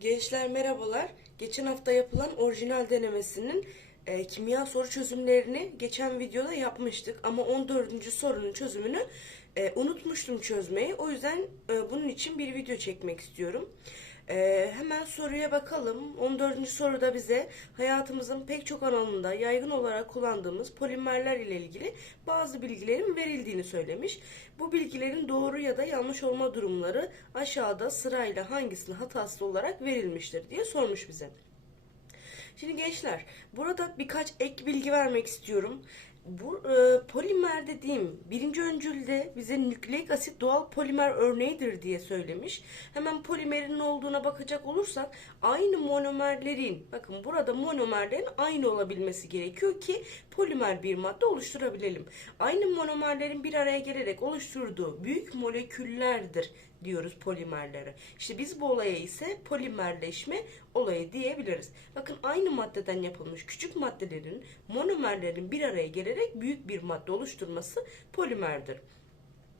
Gençler merhabalar. Geçen hafta yapılan orijinal denemesinin e, kimya soru çözümlerini geçen videoda yapmıştık. Ama 14. sorunun çözümünü e, unutmuştum çözmeyi. O yüzden e, bunun için bir video çekmek istiyorum. E, hemen soruya bakalım. 14. soruda bize hayatımızın pek çok alanında yaygın olarak kullandığımız polimerler ile ilgili bazı bilgilerin verildiğini söylemiş. Bu bilgilerin doğru ya da yanlış olma durumları aşağıda sırayla hangisinin hatası olarak verilmiştir diye sormuş bize. Şimdi gençler burada birkaç ek bilgi vermek istiyorum. Bu e, polimer dediğim birinci öncülde bize nükleik asit doğal polimer örneğidir diye söylemiş. Hemen polimerin ne olduğuna bakacak olursak aynı monomerlerin bakın burada monomerlerin aynı olabilmesi gerekiyor ki polimer bir madde oluşturabilelim. Aynı monomerlerin bir araya gelerek oluşturduğu büyük moleküllerdir diyoruz polimerlere. İşte biz bu olaya ise polimerleşme olayı diyebiliriz. Bakın aynı maddeden yapılmış küçük maddelerin monomerlerin bir araya gelerek büyük bir madde oluşturması polimerdir.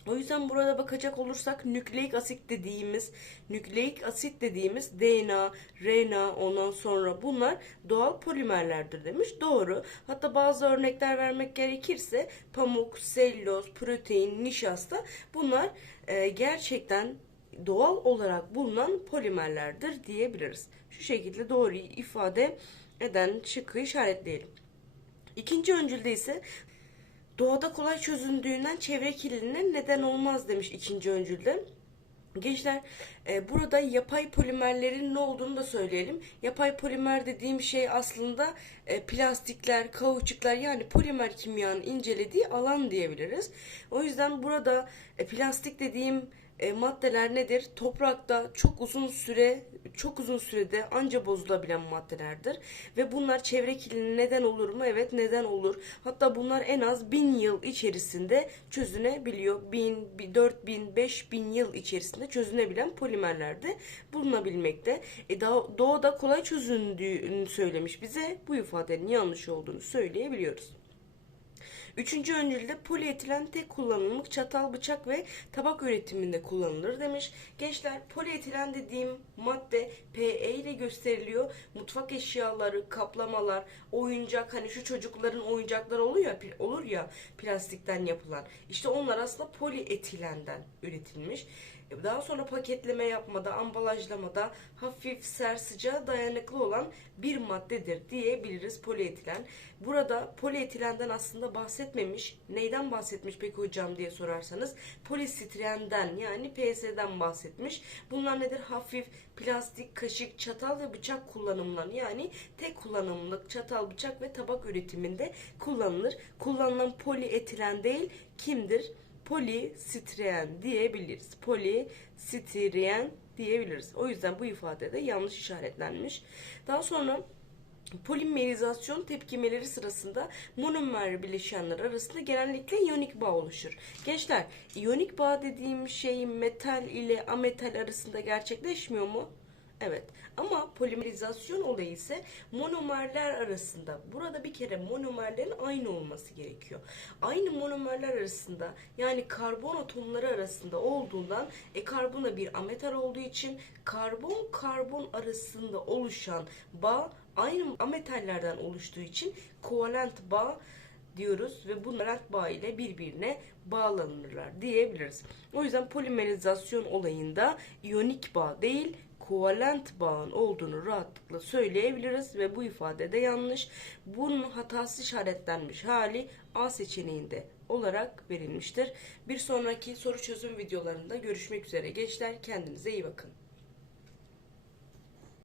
O yüzden burada bakacak olursak nükleik asit dediğimiz, nükleik asit dediğimiz DNA, RNA ondan sonra bunlar doğal polimerlerdir demiş. Doğru. Hatta bazı örnekler vermek gerekirse pamuk, selüloz, protein, nişasta bunlar e, gerçekten doğal olarak bulunan polimerlerdir diyebiliriz. Şu şekilde doğru ifade eden şıkkı işaretleyelim. İkinci öncülde ise doğada kolay çözündüğünden çevre kirliliğine neden olmaz demiş ikinci öncülde. Gençler e, burada yapay polimerlerin ne olduğunu da söyleyelim. Yapay polimer dediğim şey aslında e, plastikler, kauçuklar yani polimer kimyanın incelediği alan diyebiliriz. O yüzden burada e, plastik dediğim e, maddeler nedir? Toprakta çok uzun süre çok uzun sürede anca bozulabilen maddelerdir. Ve bunlar çevre kirliliğine neden olur mu? Evet neden olur. Hatta bunlar en az bin yıl içerisinde çözünebiliyor. Bin, dört bin, beş bin yıl içerisinde çözünebilen polimerlerde bulunabilmekte. E, daha, doğada kolay çözündüğünü söylemiş bize. Bu ifadenin yanlış olduğunu söyleyebiliyoruz. Üçüncü öncülde polietilen tek kullanımlık çatal, bıçak ve tabak üretiminde kullanılır demiş. Gençler polietilen dediğim madde PE ile gösteriliyor. Mutfak eşyaları, kaplamalar, oyuncak hani şu çocukların oyuncakları oluyor olur ya plastikten yapılan. İşte onlar aslında polietilenden üretilmiş. Daha sonra paketleme yapmada, ambalajlamada hafif sarsıca dayanıklı olan bir maddedir diyebiliriz polietilen. Burada polietilenden aslında bahsetmemiş. Neyden bahsetmiş peki hocam diye sorarsanız polistitrenden yani PS'den bahsetmiş. Bunlar nedir? Hafif plastik, kaşık, çatal ve bıçak kullanımından yani tek kullanımlık çatal, bıçak ve tabak üretiminde kullanılır. Kullanılan polietilen değil kimdir? polistiren diyebiliriz. Polistiren diyebiliriz. O yüzden bu ifade de yanlış işaretlenmiş. Daha sonra polimerizasyon tepkimeleri sırasında monomer bileşenler arasında genellikle iyonik bağ oluşur. Gençler, iyonik bağ dediğim şey metal ile ametal arasında gerçekleşmiyor mu? Evet ama polimerizasyon olayı ise monomerler arasında. Burada bir kere monomerlerin aynı olması gerekiyor. Aynı monomerler arasında yani karbon atomları arasında olduğundan e karbona bir ametal olduğu için karbon karbon arasında oluşan bağ aynı ametallerden oluştuğu için kovalent bağ diyoruz ve bu kovalent bağ ile birbirine bağlanırlar diyebiliriz. O yüzden polimerizasyon olayında iyonik bağ değil kovalent bağın olduğunu rahatlıkla söyleyebiliriz ve bu ifade de yanlış. Bunun hatası işaretlenmiş hali A seçeneğinde olarak verilmiştir. Bir sonraki soru çözüm videolarında görüşmek üzere gençler. Kendinize iyi bakın.